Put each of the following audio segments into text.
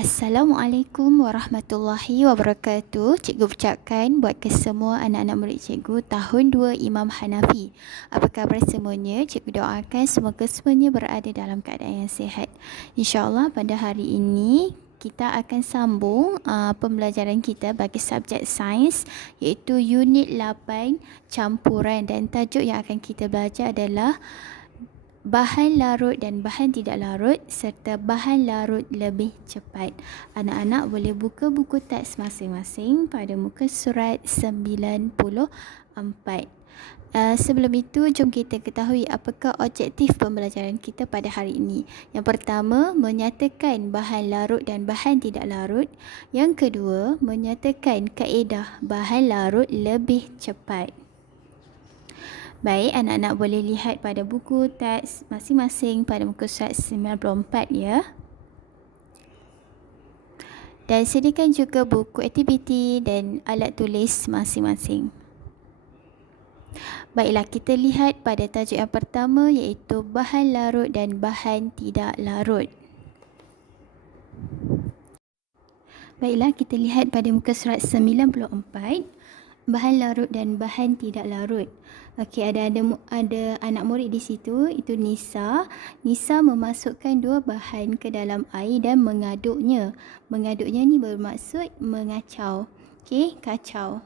Assalamualaikum warahmatullahi wabarakatuh. Cikgu ucapkan buat kesemua anak-anak murid cikgu tahun 2 Imam Hanafi. Apa khabar semuanya? Cikgu doakan semoga semuanya berada dalam keadaan yang sihat. InsyaAllah pada hari ini kita akan sambung pembelajaran kita bagi subjek sains iaitu unit 8 campuran, dan tajuk yang akan kita belajar adalah bahan larut dan bahan tidak larut serta bahan larut lebih cepat. Anak-anak boleh buka buku teks masing-masing pada muka surat 94. Sebelum itu, jom kita ketahui apakah objektif pembelajaran kita pada hari ini. Yang pertama, menyatakan bahan larut dan bahan tidak larut. Yang kedua, menyatakan kaedah bahan larut lebih cepat. Baik, anak-anak boleh lihat pada buku teks masing-masing pada muka surat 94 ya. Dan sediakan juga buku aktiviti dan alat tulis masing-masing. Baiklah, kita lihat pada tajuk yang pertama iaitu bahan larut dan bahan tidak larut. Baiklah, kita lihat pada muka surat 94. Bahan larut dan bahan tidak larut. Okey, ada anak murid di situ, itu Nisa. Nisa memasukkan dua bahan ke dalam air dan mengaduknya. Mengaduknya ni bermaksud mengacau. Okey, kacau.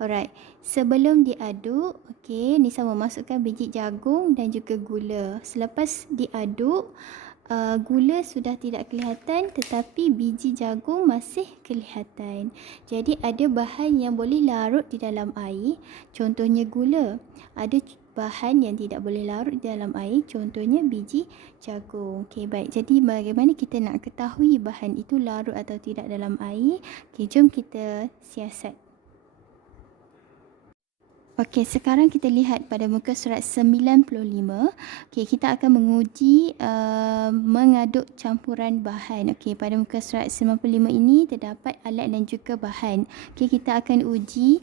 Alright. Sebelum diaduk, okey, Nisa memasukkan biji jagung dan juga gula. Selepas diaduk, gula sudah tidak kelihatan tetapi biji jagung masih kelihatan. Jadi ada bahan yang boleh larut di dalam air, contohnya gula. Ada bahan yang tidak boleh larut di dalam air, contohnya biji jagung. Okey, baik. Jadi bagaimana kita nak ketahui bahan itu larut atau tidak dalam air? Okey, jom kita siasat. Okey, sekarang kita lihat pada muka surat 95. Okey, kita akan menguji mengaduk campuran bahan. Okey, pada muka surat 95 ini terdapat alat dan juga bahan. Okey, kita akan uji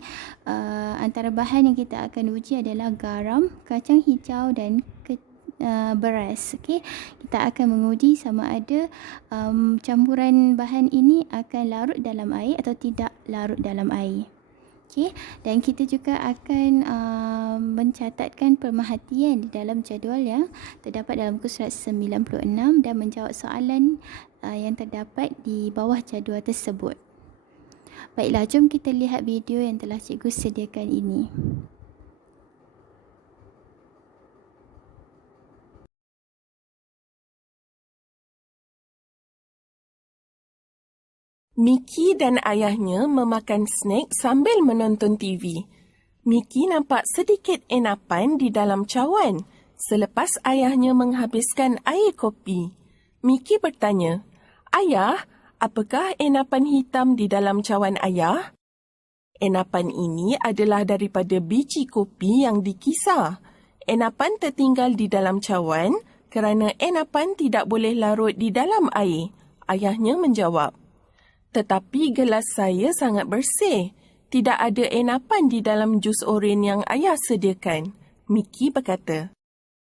antara bahan yang kita akan uji adalah garam, kacang hijau dan beras. Okey, kita akan menguji sama ada campuran bahan ini akan larut dalam air atau tidak larut dalam air. Okey, dan kita juga akan mencatatkan pemerhatian di dalam jadual yang terdapat dalam muka surat 96 dan menjawab soalan yang terdapat di bawah jadual tersebut. Baiklah, jom kita lihat video yang telah cikgu sediakan ini. Miki dan ayahnya memakan snack sambil menonton TV. Miki nampak sedikit enapan di dalam cawan selepas ayahnya menghabiskan air kopi. Miki bertanya, "Ayah, apakah enapan hitam di dalam cawan ayah?" Enapan ini adalah daripada biji kopi yang dikisar. Enapan tertinggal di dalam cawan kerana enapan tidak boleh larut di dalam air. Ayahnya menjawab, "Tetapi gelas saya sangat bersih. Tidak ada enapan di dalam jus oren yang ayah sediakan." Miki berkata,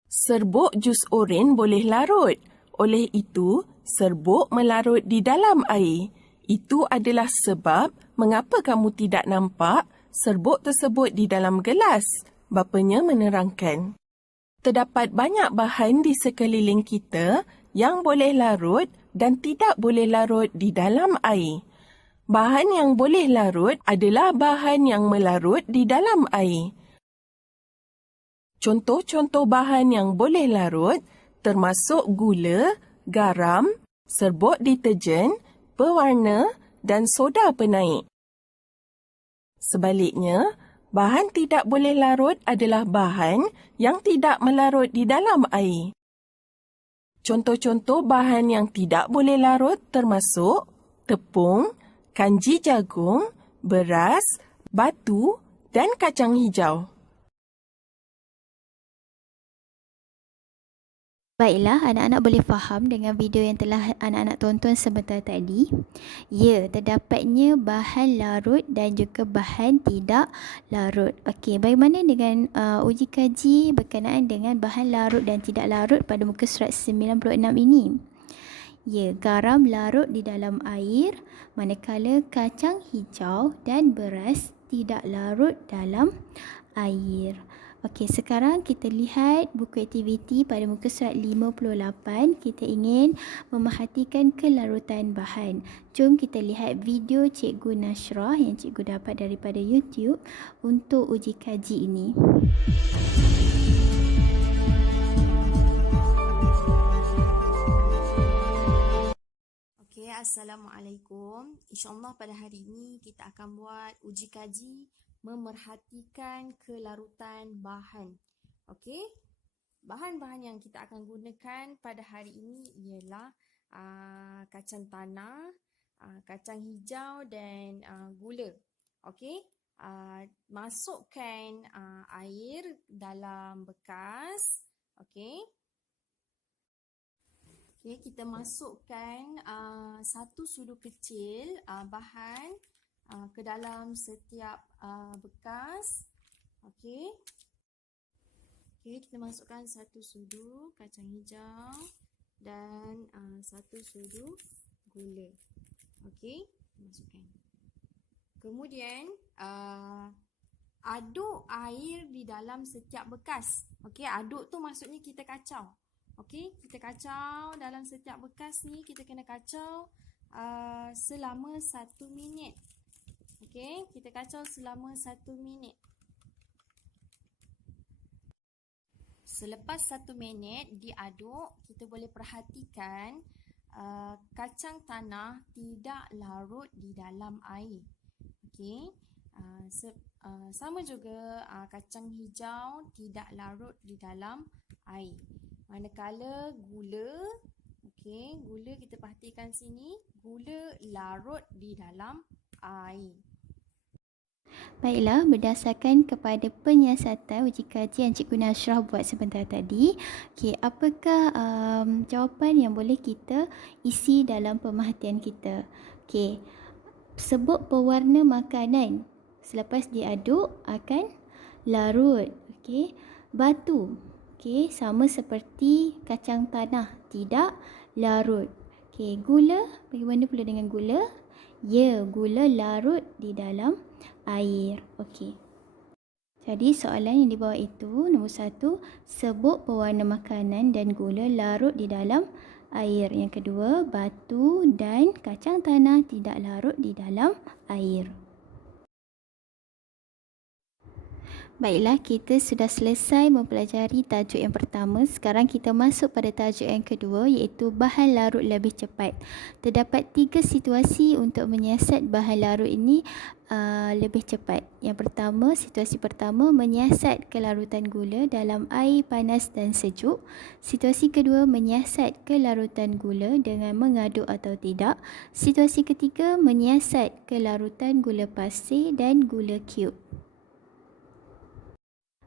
"Serbuk jus oren boleh larut. Oleh itu, serbuk melarut di dalam air. Itu adalah sebab mengapa kamu tidak nampak serbuk tersebut di dalam gelas." Bapanya menerangkan, "Terdapat banyak bahan di sekeliling kita yang boleh larut dan tidak boleh larut di dalam air. Bahan yang boleh larut adalah bahan yang melarut di dalam air. Contoh-contoh bahan yang boleh larut termasuk gula, garam, serbuk deterjen, pewarna dan soda penaik. Sebaliknya, bahan tidak boleh larut adalah bahan yang tidak melarut di dalam air. Contoh-contoh bahan yang tidak boleh larut termasuk tepung, kanji jagung, beras, batu dan kacang hijau. Baiklah, anak-anak boleh faham dengan video yang telah anak-anak tonton sebentar tadi. Ya, terdapatnya bahan larut dan juga bahan tidak larut. Okey, bagaimana dengan uji kaji berkenaan dengan bahan larut dan tidak larut pada muka surat 96 ini? Ya, garam larut di dalam air, manakala kacang hijau dan beras tidak larut dalam air. Okey, sekarang kita lihat buku aktiviti pada muka surat 58. Kita ingin memerhatikan kelarutan bahan. Jom kita lihat video Cikgu Nashrah yang cikgu dapat daripada YouTube untuk uji kaji ini. Okay, Assalamualaikum. InsyaAllah pada hari ini kita akan buat uji kaji memerhatikan kelarutan bahan. Okey, bahan-bahan yang kita akan gunakan pada hari ini ialah kacang tanah, kacang hijau dan gula. Okey, masukkan air dalam bekas. Okey. Okay, kita masukkan 1 sudu kecil bahan ke dalam setiap bekas. Okey. Okay, kita masukkan 1 sudu kacang hijau dan 1 sudu gula. Okey, masukkan. Kemudian aduk air di dalam setiap bekas. Okey, aduk tu maksudnya kita kacau. Okey, kita kacau dalam setiap bekas ni, kita kena kacau selama 1 minit. Okey, kita kacau selama 1 minit. Selepas 1 minit diaduk, kita boleh perhatikan kacang tanah tidak larut di dalam air. Okey, sama juga kacang hijau tidak larut di dalam air. Manakala gula, okey, gula kita perhatikan sini, gula larut di dalam air. Baiklah, berdasarkan kepada penyiasatan uji kaji yang Cikgu Nashrah buat sebentar tadi, okey, apakah jawapan yang boleh kita isi dalam pemerhatian kita? Okey, sebut pewarna makanan selepas diaduk akan larut. Okey, batu. Okey, sama seperti kacang tanah, tidak larut. Okey, gula, bagaimana pula dengan gula? Ya, gula larut di dalam air. Okey. Jadi soalan yang di bawah itu, nombor 1, sebut pewarna makanan dan gula larut di dalam air. Yang kedua, batu dan kacang tanah tidak larut di dalam air. Baiklah, kita sudah selesai mempelajari tajuk yang pertama. Sekarang kita masuk pada tajuk yang kedua, iaitu bahan larut lebih cepat. Terdapat 3 situasi untuk menyiasat bahan larut ini lebih cepat. Yang pertama, situasi pertama, menyiasat kelarutan gula dalam air panas dan sejuk. Situasi kedua, menyiasat kelarutan gula dengan mengaduk atau tidak. Situasi ketiga, menyiasat kelarutan gula pasir dan gula cube.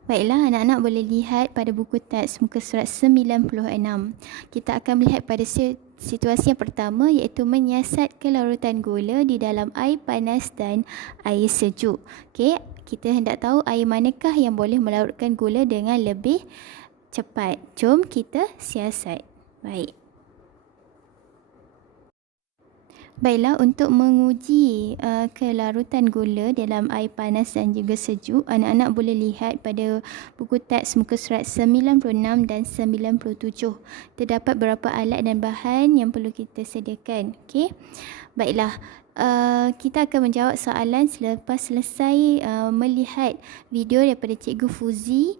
Baiklah, anak-anak boleh lihat pada buku teks muka surat 96. Kita akan melihat pada situasi yang pertama, iaitu menyiasat kelarutan gula di dalam air panas dan air sejuk. Okey, kita hendak tahu air manakah yang boleh melarutkan gula dengan lebih cepat. Jom kita siasat. Baik. Baiklah, untuk menguji kelarutan gula dalam air panas dan juga sejuk, anak-anak boleh lihat pada buku teks muka surat 96 dan 97. Terdapat beberapa alat dan bahan yang perlu kita sediakan. Okey. Baiklah, kita akan menjawab soalan selepas selesai melihat video daripada Cikgu Fuzi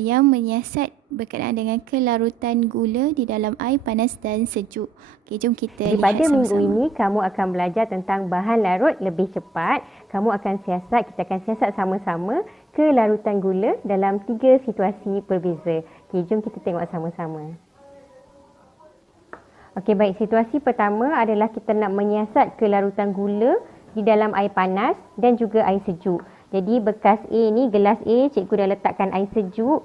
yang menyiasat berkenaan dengan kelarutan gula di dalam air panas dan sejuk. Okey, jom kita lihat pada sama-sama. Minggu ini kamu akan belajar tentang bahan larut lebih cepat. Kamu akan kita akan siasat sama-sama kelarutan gula dalam 3 situasi berbeza. Okey, jom kita tengok sama-sama. Okey, baik, situasi pertama adalah kita nak menyiasat kelarutan gula di dalam air panas dan juga air sejuk. Jadi bekas A ni, gelas A, cikgu dah letakkan air sejuk.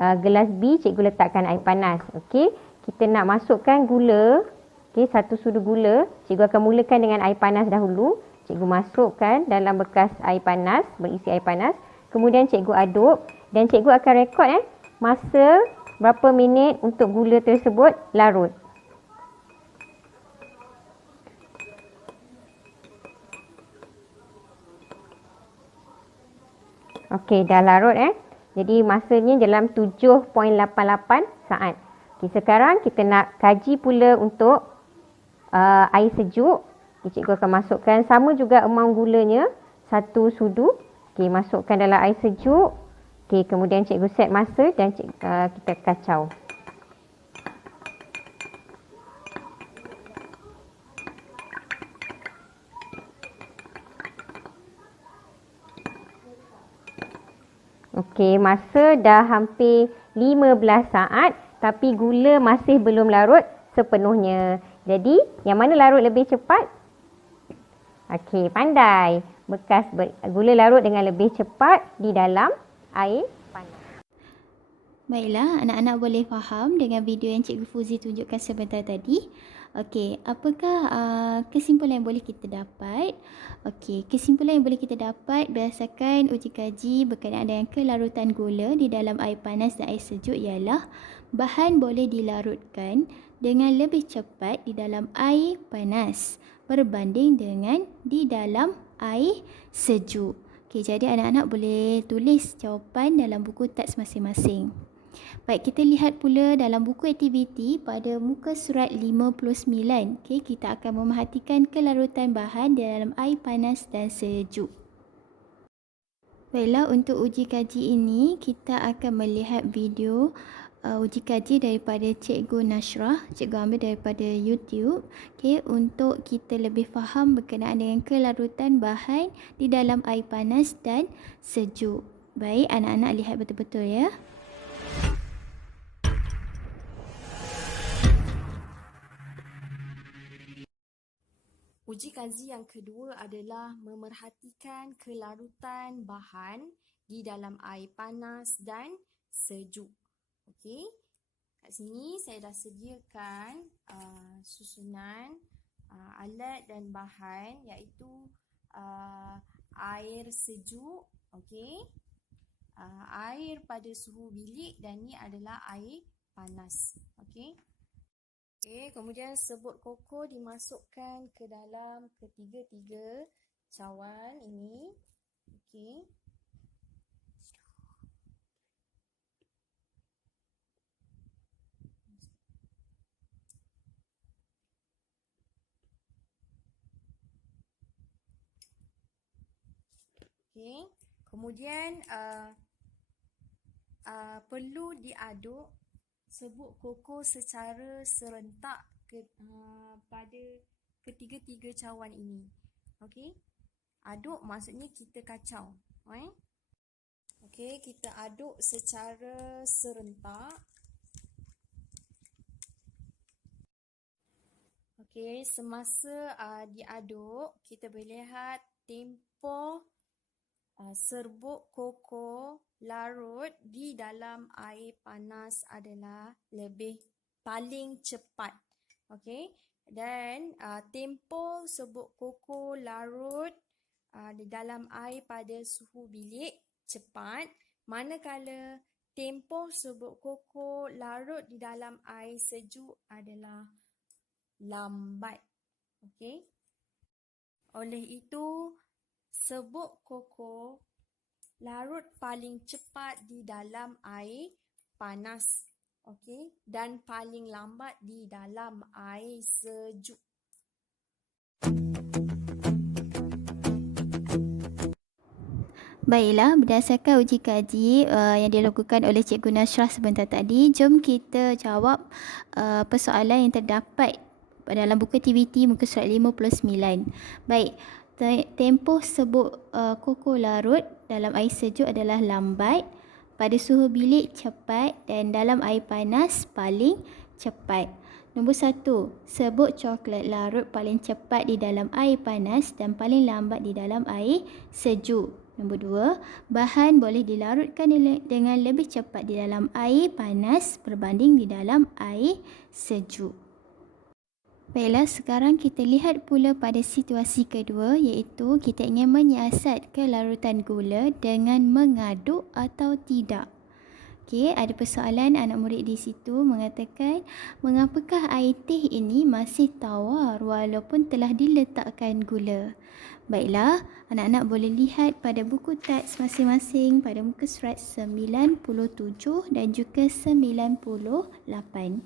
Gelas B, cikgu letakkan air panas. Okey, kita nak masukkan gula. Okey, 1 sudu gula. Cikgu akan mulakan dengan air panas dahulu. Cikgu masukkan dalam bekas air panas, berisi air panas. Kemudian cikgu aduk dan cikgu akan rekod masa berapa minit untuk gula tersebut larut. Okey, dah larut Jadi masanya dalam 7.88 saat. Okey, sekarang kita nak kaji pula untuk air sejuk. Okay, cikgu akan masukkan sama juga amount gulanya, 1 sudu. Okey, masukkan dalam air sejuk. Okey, kemudian cikgu set masa dan kita kacau. Okey, masa dah hampir 15 saat tapi gula masih belum larut sepenuhnya. Jadi, yang mana larut lebih cepat? Okey, pandai. Gula larut dengan lebih cepat di dalam air panas. Baiklah, anak-anak boleh faham dengan video yang Cikgu Fuzi tunjukkan sebentar tadi. Okey, apakah kesimpulan yang boleh kita dapat? Okey, kesimpulan yang boleh kita dapat berdasarkan uji kaji berkenaan dengan kelarutan gula di dalam air panas dan air sejuk ialah bahan boleh dilarutkan dengan lebih cepat di dalam air panas berbanding dengan di dalam air sejuk. Okey, jadi anak-anak boleh tulis jawapan dalam buku teks masing-masing. Baik, kita lihat pula dalam buku aktiviti pada muka surat 59. Okey, kita akan memerhatikan kelarutan bahan di dalam air panas dan sejuk. Baiklah, untuk uji kaji ini kita akan melihat video uji kaji daripada Cikgu Nashrah. Cikgu ambil daripada YouTube. Okey, untuk kita lebih faham berkenaan dengan kelarutan bahan di dalam air panas dan sejuk. Baik, anak-anak lihat betul-betul ya. Uji kaji yang kedua adalah memerhatikan kelarutan bahan di dalam air panas dan sejuk. Okey, kat sini saya dah sediakan susunan alat dan bahan iaitu air sejuk, okey, air pada suhu bilik dan ni adalah air panas. Okey. Okey, kemudian serbuk koko dimasukkan ke dalam ketiga-tiga cawan ini. Okey. Okey. Kemudian perlu diaduk serbuk koko secara serentak pada ketiga-tiga cawan ini. Okey. Aduk maksudnya kita kacau. Okey, kita aduk secara serentak. Okey, semasa diaduk, kita boleh lihat tempoh serbuk koko larut di dalam air panas adalah paling cepat. Okey, dan tempoh serbuk koko larut di dalam air pada suhu bilik cepat, manakala tempoh serbuk koko larut di dalam air sejuk adalah lambat. Okey. Oleh itu, serbuk koko larut paling cepat di dalam air panas, okey, dan paling lambat di dalam air sejuk. Baiklah, berdasarkan uji kaji yang dilakukan oleh Cikgu Nashrah sebentar tadi, jom kita jawab persoalan yang terdapat dalam buku aktiviti muka surat 59. Baik, tempoh serbuk koko larut dalam air sejuk adalah lambat, pada suhu bilik cepat dan dalam air panas paling cepat. Nombor 1, serbuk coklat larut paling cepat di dalam air panas dan paling lambat di dalam air sejuk. Nombor 2, bahan boleh dilarutkan dengan lebih cepat di dalam air panas berbanding di dalam air sejuk. Baiklah, sekarang kita lihat pula pada situasi kedua, iaitu kita ingin menyiasat kelarutan gula dengan mengaduk atau tidak. Okey, ada persoalan anak murid di situ mengatakan, mengapakah air teh ini masih tawar walaupun telah diletakkan gula? Baiklah, anak-anak boleh lihat pada buku teks masing-masing pada muka surat 97 dan juga 98.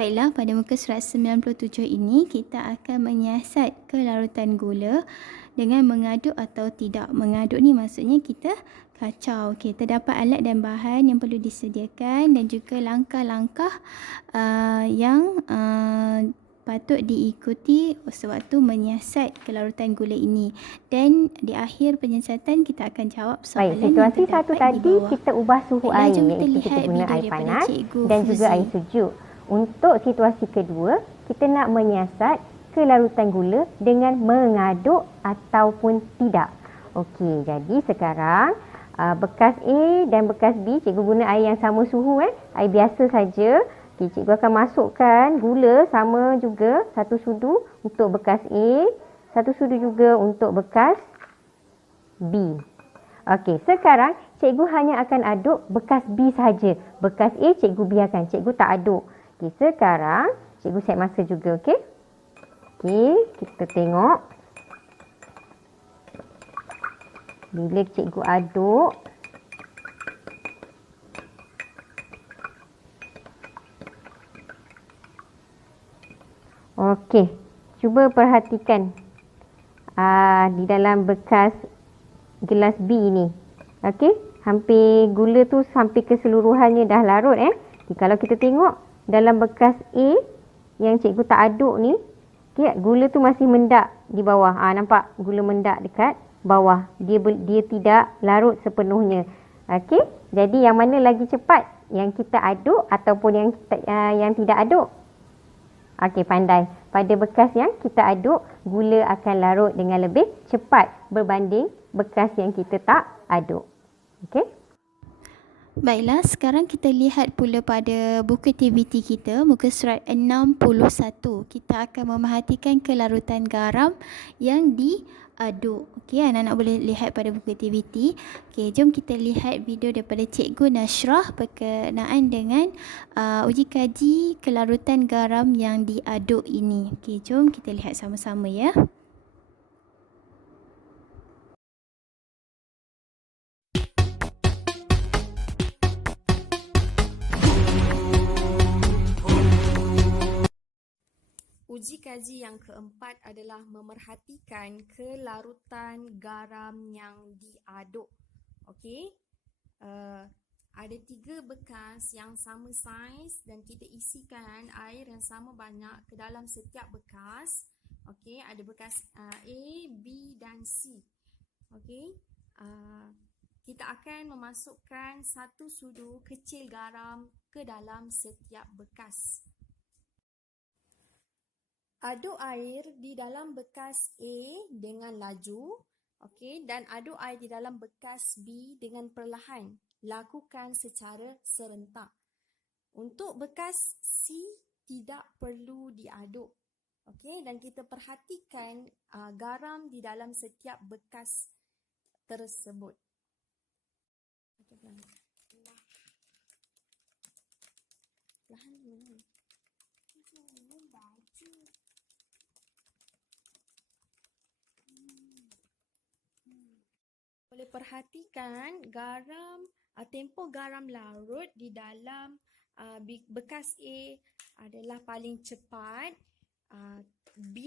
Baiklah, pada muka surat 97 ini kita akan menyiasat kelarutan gula dengan mengaduk atau tidak. Mengaduk ni maksudnya kita kacau. Okey, terdapat alat dan bahan yang perlu disediakan dan juga langkah-langkah yang patut diikuti sewaktu menyiasat kelarutan gula ini. Dan di akhir penyiasatan kita akan jawab soalan Baik, situasi yang satu terdapat di tadi bawah. kita ubah suhu Baiklah, air, jom kita iaitu lihat kita guna video air daripada panas Cikgu dan juga Fuzi. air sejuk. Untuk situasi kedua, kita nak menyiasat kelarutan gula dengan mengaduk ataupun tidak. Okey, jadi sekarang bekas A dan bekas B, cikgu guna air yang sama suhu, air biasa saja. Okey, cikgu akan masukkan gula sama juga, 1 sudu untuk bekas A, 1 sudu juga untuk bekas B. Okey, sekarang cikgu hanya akan aduk bekas B saja. Bekas A cikgu biarkan, cikgu tak aduk. Okey, sekarang cikgu set masa juga, okey? Okey, kita tengok. Bila cikgu aduk, okey, cuba perhatikan di dalam bekas gelas B ni. Okey, hampir gula tu sampai keseluruhannya dah larut. Okay, kalau kita tengok dalam bekas A yang cikgu tak aduk ni, okay, gula tu masih mendak di bawah. Nampak gula mendak dekat bawah. Dia tidak larut sepenuhnya. Okey, jadi yang mana lagi cepat? Yang kita aduk ataupun yang tidak aduk? Okey, pandai. Pada bekas yang kita aduk, gula akan larut dengan lebih cepat berbanding bekas yang kita tak aduk. Okey? Baiklah, sekarang kita lihat pula pada buku aktiviti kita, muka surat 61. Kita akan memerhatikan kelarutan garam yang diaduk. Okey, anak-anak boleh lihat pada buku aktiviti. Okey, jom kita lihat video daripada Cikgu Nashrah berkenaan dengan uji kaji kelarutan garam yang diaduk ini. Okey, jom kita lihat sama-sama ya. Uji kaji yang keempat adalah memerhatikan kelarutan garam yang diaduk. Okey, ada 3 bekas yang sama saiz dan kita isikan air yang sama banyak ke dalam setiap bekas. Okey, ada bekas A, B dan C. Okey, kita akan memasukkan 1 sudu kecil garam ke dalam setiap bekas. Aduk air di dalam bekas A dengan laju, okey, dan aduk air di dalam bekas B dengan perlahan. Lakukan secara serentak. Untuk bekas C tidak perlu diaduk. Okey, dan kita perhatikan garam di dalam setiap bekas tersebut. Boleh perhatikan garam, tempoh garam larut di dalam bekas A adalah paling cepat. B,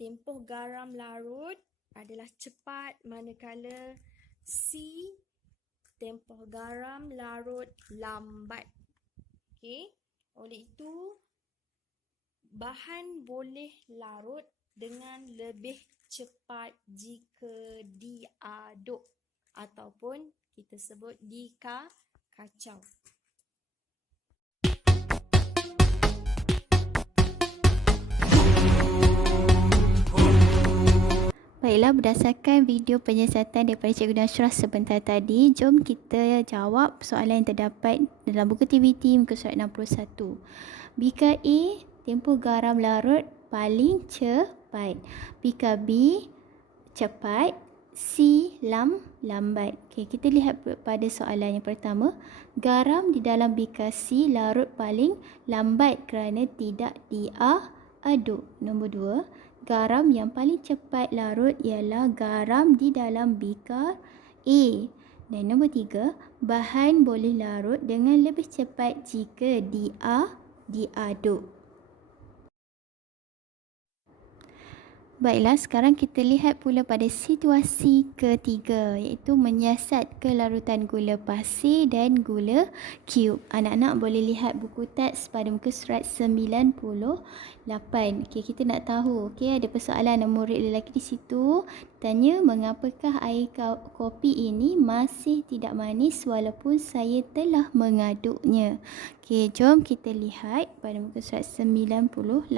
tempoh garam larut adalah cepat, manakala C, tempoh garam larut lambat. Okey, oleh itu bahan boleh larut dengan lebih cepat jika diaduk ataupun kita sebut dikacau. Baiklah, berdasarkan video penyiasatan daripada Cikgu Nashrah sebentar tadi, jom kita jawab soalan yang terdapat dalam buku aktiviti muka surat 61. Bika A, tempoh garam larut paling cepat. Bika B, cepat. lambat. Okey, kita lihat pada soalan yang pertama. Garam di dalam bikas C larut paling lambat kerana tidak diaduk. Nombor 2. Garam yang paling cepat larut ialah garam di dalam bikar A. Dan nombor 3. Bahan boleh larut dengan lebih cepat jika diaduk. Baiklah, sekarang kita lihat pula pada situasi ketiga, iaitu menyiasat kelarutan gula pasir dan gula cube. Anak-anak boleh lihat buku teks pada muka surat 98. Okey, kita nak tahu, okey, ada persoalan murid lelaki di situ. Tanya, mengapakah air kopi ini masih tidak manis walaupun saya telah mengaduknya? Okey, jom kita lihat pada muka surat 98.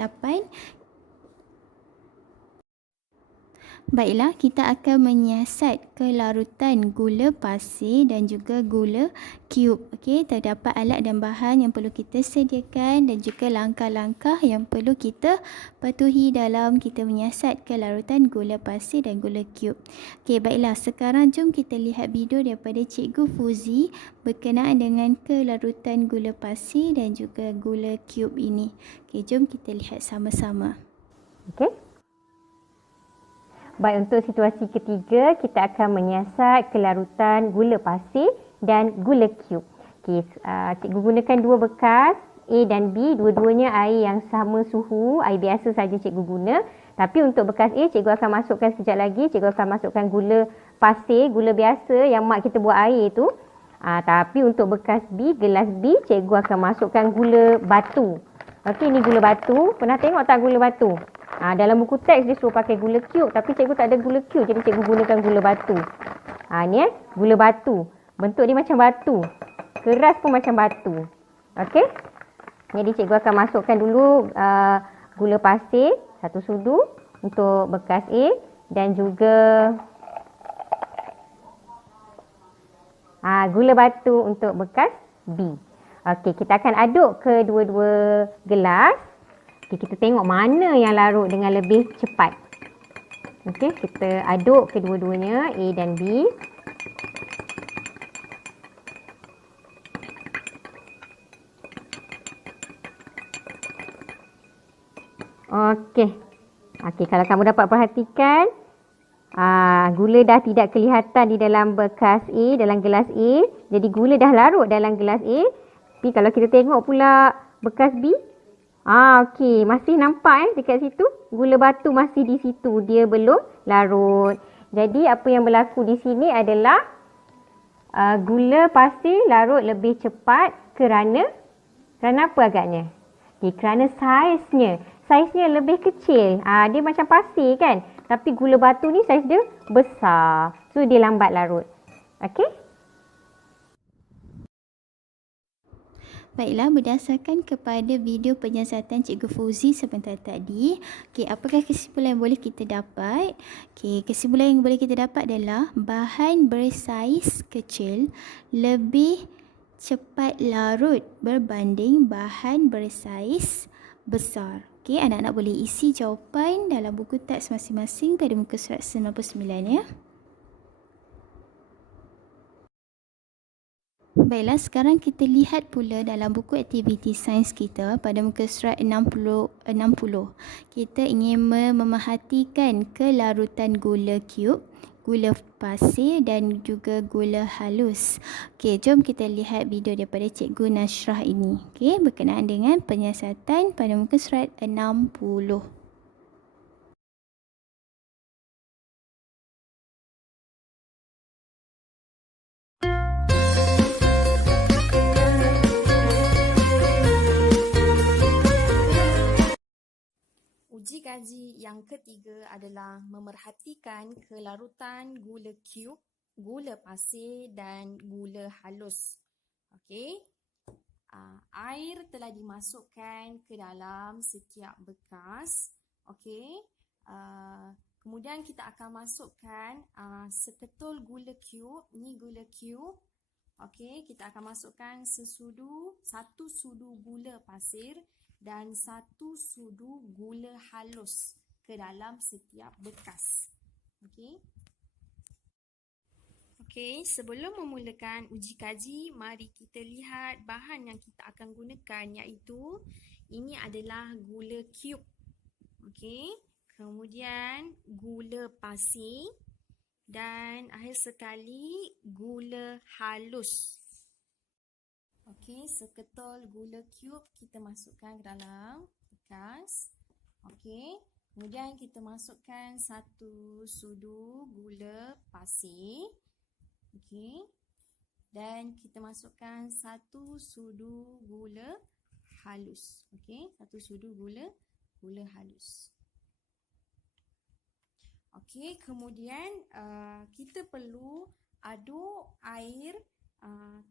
Baiklah, kita akan menyiasat kelarutan gula pasir dan juga gula cube. Okey, terdapat alat dan bahan yang perlu kita sediakan dan juga langkah-langkah yang perlu kita patuhi dalam kita menyiasat kelarutan gula pasir dan gula cube. Okey, baiklah, sekarang jom kita lihat video daripada Cikgu Fuzi berkenaan dengan kelarutan gula pasir dan juga gula cube ini. Okey, jom kita lihat sama-sama. Okey. Baik, untuk situasi ketiga, kita akan menyiasat kelarutan gula pasir dan gula cube. Okey, cikgu gunakan dua bekas A dan B, dua-duanya air yang sama suhu, air biasa saja cikgu guna. Tapi untuk bekas A, cikgu akan masukkan sekejap lagi, cikgu akan masukkan gula pasir, gula biasa yang mak kita buat air tu. Tapi untuk bekas B, gelas B, cikgu akan masukkan gula batu. Okey, ni gula batu. Pernah tengok tak gula batu? Dalam buku teks dia suruh pakai gula cube, tapi cikgu tak ada gula cube, jadi cikgu gunakan gula batu. Ni gula batu. Bentuk dia macam batu. Keras pun macam batu. Okey? Jadi cikgu akan masukkan dulu gula pasir, 1 sudu untuk bekas A dan juga gula batu untuk bekas B. Okey, kita akan aduk kedua-dua gelas. Okey, kita tengok mana yang larut dengan lebih cepat. Okey, kita aduk kedua-duanya, A dan B. Okey. Okey, kalau kamu dapat perhatikan, gula dah tidak kelihatan di dalam bekas A, dalam gelas A. Jadi gula dah larut dalam gelas A. Tapi kalau kita tengok pula bekas B, okey, masih nampak dekat situ. Gula batu masih di situ, dia belum larut. Jadi apa yang berlaku di sini adalah gula pasir larut lebih cepat kerana apa agaknya? Okay, kerana saiznya lebih kecil. Dia macam pasir kan? Tapi gula batu ni saiz dia besar. So dia lambat larut. Okey? Baiklah, berdasarkan kepada video penyiasatan Cikgu Fuzi sebentar tadi, apakah kesimpulan yang boleh kita dapat? Kesimpulan yang boleh kita dapat adalah bahan bersaiz kecil lebih cepat larut berbanding bahan bersaiz besar. Anak-anak boleh isi jawapan dalam buku teks masing-masing pada muka surat 99 ya. Baiklah, sekarang kita lihat pula dalam buku aktiviti sains kita pada muka surat 60. Kita ingin memerhatikan kelarutan gula cube, gula pasir dan juga gula halus. Jom kita lihat video daripada Cikgu Nashrah ini. Berkenaan dengan penyiasatan pada muka surat 60. Uji kaji yang ketiga adalah memerhatikan kelarutan gula cube, gula pasir dan gula halus. Okey. Air telah dimasukkan ke dalam setiap bekas. Okey. Kemudian kita akan masukkan seketul gula cube. Ni gula cube. Okey, kita akan masukkan 1 sudu gula pasir dan 1 sudu gula halus ke dalam setiap bekas. Okey. Okey, sebelum memulakan uji kaji, mari kita lihat bahan yang kita akan gunakan, iaitu ini adalah gula cube. Okey, kemudian gula pasir dan akhir sekali gula halus. Okey, seketol gula cube kita masukkan ke dalam bekas. Okey, kemudian kita masukkan 1 sudu gula pasir. Okey. Dan kita masukkan 1 sudu gula halus. Okey, 1 sudu gula halus. Okey, kemudian kita perlu aduk air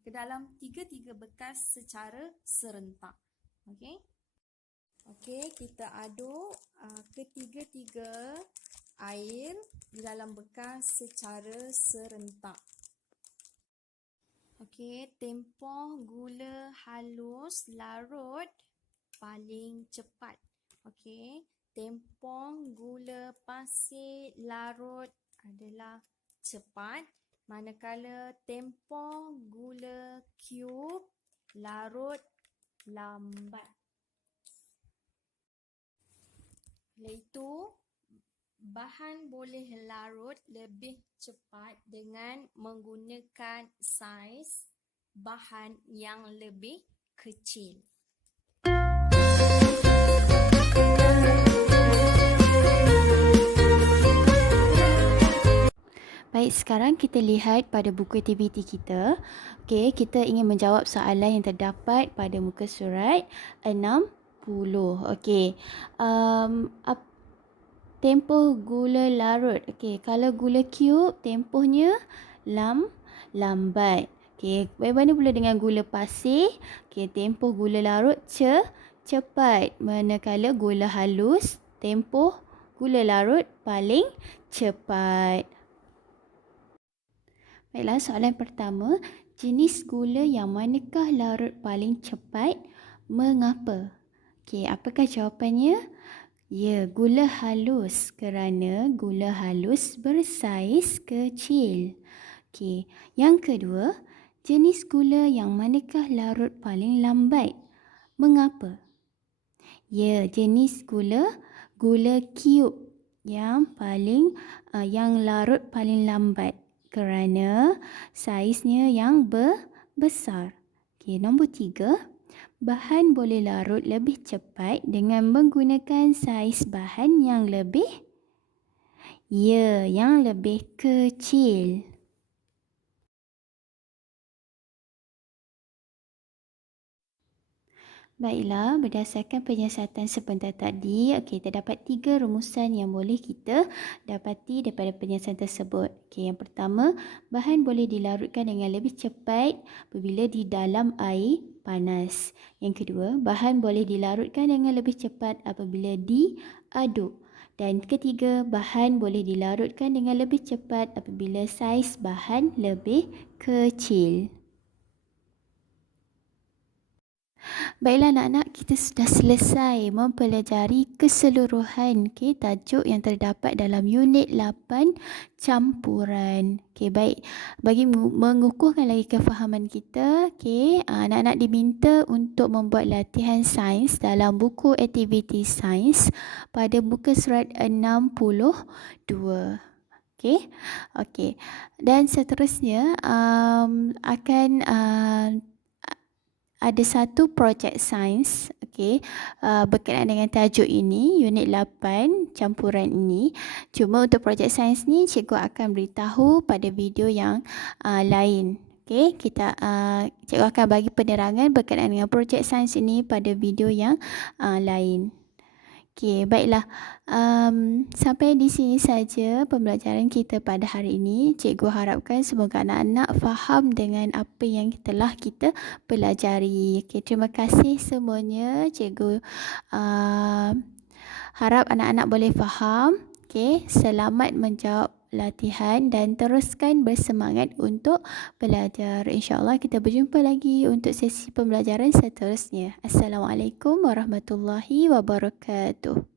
ke dalam tiga-tiga bekas secara serentak. Okey. Okey, kita aduk ketiga-tiga air di dalam bekas secara serentak. Okey, tempoh gula halus larut paling cepat. Okey, tempoh gula pasir larut adalah cepat, manakala tempoh gula cube larut lambat. Oleh itu, bahan boleh larut lebih cepat dengan menggunakan saiz bahan yang lebih kecil. Baik, sekarang kita lihat pada buku aktiviti kita. Okey, kita ingin menjawab soalan yang terdapat pada muka surat 60. Okey. Tempoh gula larut. Okey, kalau gula cube tempohnya lambat. Okey, bagaimana pula dengan gula pasir? Okey, tempoh gula larut cepat. Manakala gula halus, tempoh gula larut paling cepat. Baiklah, soalan pertama, jenis gula yang manakah larut paling cepat? Mengapa? Okey, apakah jawapannya? Ya, gula halus, kerana gula halus bersaiz kecil. Okey, yang kedua, jenis gula yang manakah larut paling lambat? Mengapa? Ya, jenis gula cube yang larut paling lambat kerana saiznya yang besar. Okey, nombor 3. Bahan boleh larut lebih cepat dengan menggunakan saiz bahan yang lebih kecil. Baiklah, berdasarkan penyiasatan sebentar tadi, terdapat 3 rumusan yang boleh kita dapati daripada penyiasatan tersebut. Yang pertama, bahan boleh dilarutkan dengan lebih cepat apabila di dalam air panas. Yang kedua, bahan boleh dilarutkan dengan lebih cepat apabila diaduk. Dan ketiga, bahan boleh dilarutkan dengan lebih cepat apabila saiz bahan lebih kecil. Baiklah anak-anak, kita sudah selesai mempelajari keseluruhan tajuk yang terdapat dalam unit 8 campuran. Baik, bagi mengukuhkan lagi kefahaman kita, anak-anak diminta untuk membuat latihan sains dalam buku aktiviti sains pada muka surat 62. Okey. Dan seterusnya akan ada satu projek sains berkenaan dengan tajuk ini, unit 8 campuran ini. Cuma untuk projek sains ni cikgu akan beritahu pada video yang lain. Cikgu akan bagi penerangan berkenaan dengan projek sains ini pada video yang lain. Baiklah. Sampai di sini saja pembelajaran kita pada hari ini. Cikgu harapkan semoga anak-anak faham dengan apa yang telah kita pelajari. Terima kasih semuanya. Cikgu harap anak-anak boleh faham. Selamat menjawab latihan dan teruskan bersemangat untuk belajar. InsyaAllah kita berjumpa lagi untuk sesi pembelajaran seterusnya. Assalamualaikum warahmatullahi wabarakatuh.